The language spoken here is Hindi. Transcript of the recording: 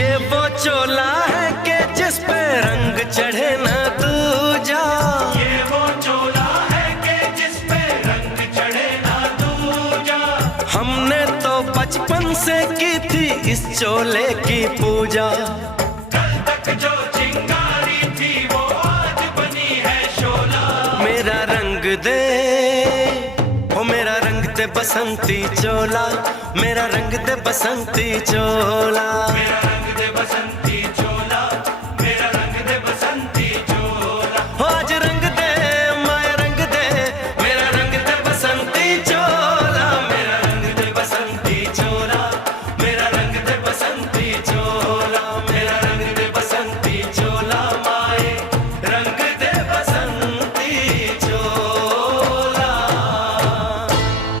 ये वो चोला है कि जिस पे रंग चढ़े ना दूजा। ये वो चोला है कि जिस पे रंग चढ़े ना दूजा। हमने तो बचपन से की थी इस चोले की पूजा। कल तक जो चिंगारी थी वो आज बनी है शोला। मेरा रंग दे ओ मेरा रंग दे बसंती चोला, मेरा रंग दे बसंती चोला। मेरा रंग दे बसंती